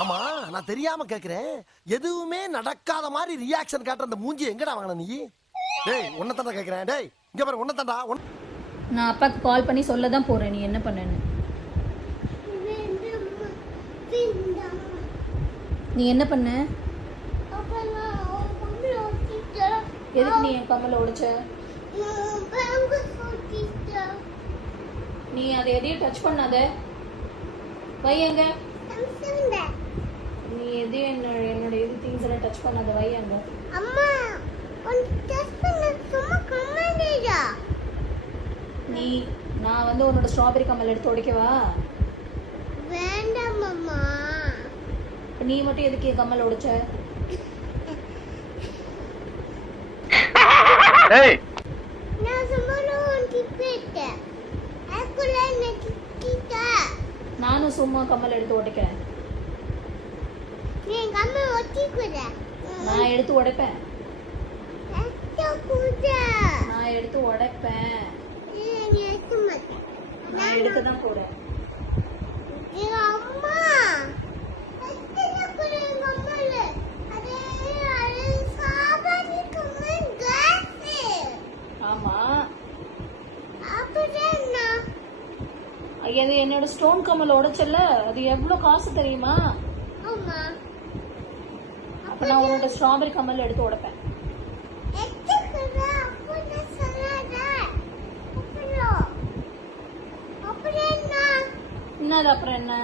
ஆமா நான் தெரியாம கேக்குறேன், எதுவுமே நடக்காத மாதிரி ரியாக்ஷன் காட்டுற அந்த மூஞ்சி எங்கடா வாங்கின நீ? டேய் உன்னதான்டா கேக்குறேன். டேய் இங்க பாரு உன்னதான்டா. நான் அப்பாக்கு கால் பண்ணி சொல்ல தான் போறேன் நீ என்ன பண்ணேன்னு. நீ என்ன பண்ண? எதுக்கு நீ என் கம்மலை உடைச்ச? நீ அதை எதையும் டச் பண்ணாத. வையங்க. நீ எதையும் என்னோட எது திங்ஸ் எல்லாம் டச் பண்ணாத. வையங்க. அம்மா டச் பண்ண சும்மா கம்மலேடா. நீ நான் வந்து உன்னோட ஸ்ட்ராபெரி கம்மல் எடுத்து உடைக்கவா? வேண்டாம் அம்மா. நீ மட்டும் எதுக்கு என் கம்மல் உடைச்ச? ஏய் நான் சும்மா டிப்பேட்டேன். அதுக்குள்ள என்ன கிட்ட நானும் சும்மா கம்மல் எடுத்து உடைக்கிறேன். நீ கம்மல் ஒட்டிக்குற. நான் எடுத்து உடைப்பேன். கூட நான் எடுத்து உடைப்பேன். நீ எடுத்து மாட்டே. நான் எடுக்க தான் போறேன். அம்மா எத்தனை கூட கம்மல் அதே சாபாதி கம்மல் காசு. ஆமா அப்படியே நான் அது என்னோட ஸ்டோன் கம்மல் உடைச்சல, அது எவ்வளவு காசு தெரியுமா? அம்மா அப்ப நான் உன்னோட ஸ்ட்ராபெரி கம்மல் எடுத்து உடைப்பேன். எத்துக்குற அப்படி சொல்லாத. அப்படியே நான் என்னது அப்புறம் என்ன?